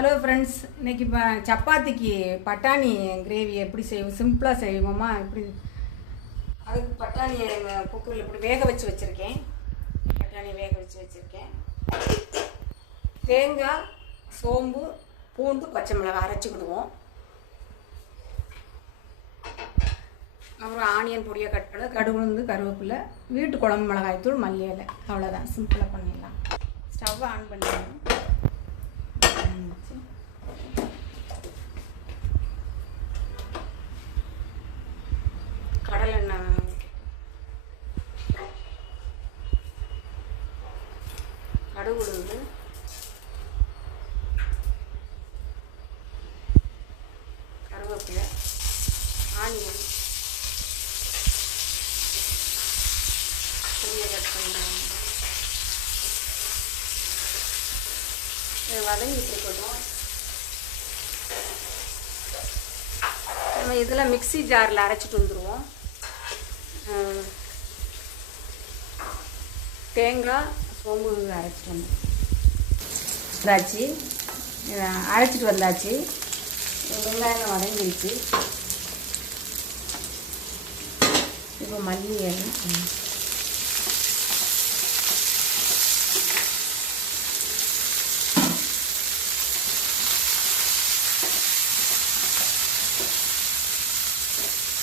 Hello friends, இன்றைக்கி சப்பாத்திக்கு பட்டாணி கிரேவி எப்படி செய்வோம், சிம்பிளாக செய்வோமா எப்படி. அதுக்கு பட்டாணியை குக்கரில் இப்படி வேக வச்சு வச்சுருக்கேன். பட்டாணி வேக வச்சு வச்சுருக்கேன். தேங்காய், சோம்பு, பூண்டு, பச்சை மிளகாய் அரைச்சிக்கிடுவோம். அப்புறம் ஆனியன் பொடியாக கட் பண்ண, கடுகு, கருவேப்பிலை, வீட்டு குழம்பு மிளகாய்த்தூள், மல்லி இலை, அவ்வளோதான். சிம்பிளாக பண்ணிடலாம். ஸ்டவ் ஆன் பண்ணிடணும். கடலெண்ணெய், கடுகு, கருவேப்பிலை, ஆனியன் பொடியை கட் பண்ணுறாங்க. இதை வதங்கிட்டு இருக்கட்டும். நம்ம இதில் மிக்ஸி ஜாரில் அரைச்சிட்டு வந்துடுவோம். தேங்காய், சோம்பு அரைச்சிட்டு வந்தாச்சு. அரைச்சிட்டு வந்தாச்சு. வெங்காயம் வதங்கிடுச்சு. இப்போ மல்லி இலை,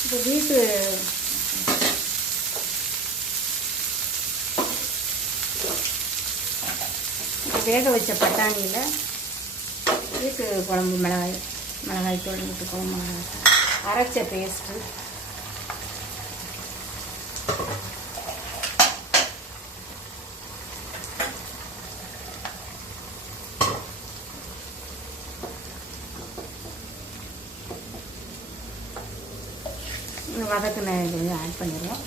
இப்போ வீட்டு வேக வச்ச பட்டாணியில் வீட்டு குழம்பு மிளகாய்த்தூள், வீட்டு குழம்பு மிளகாய் அரைச்ச பேஸ்ட்டு, வதக்கின இது ஆட் பண்ணிடுவோம்.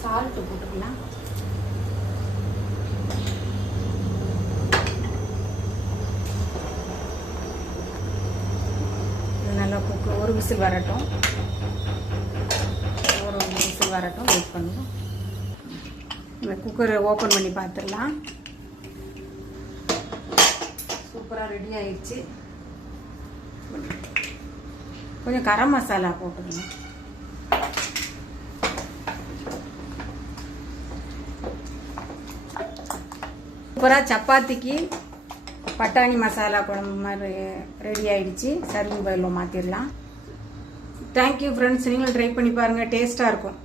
சால்ட்டு போட்டுக்கலாம். இது நல்லா ஒரு விசில் வரட்டும். வெயிட் பண்ணுவோம். இந்த குக்கரை ஓப்பன் பண்ணி பார்த்துடலாம். சூப்பராக ரெடி ஆயிடுச்சு. கொஞ்சம் கரம் மசாலா போட்டுக்கணும். சூப்பராக சப்பாத்திக்கு பட்டாணி மசாலா குழம்பு மாதிரி ரெடி ஆயிடுச்சு. சர்விங் பவுலில் மாற்றிடலாம். Thank you friends. நீங்களும் ட்ரை பண்ணி பாருங்கள். டேஸ்ட்டாக இருக்கும்.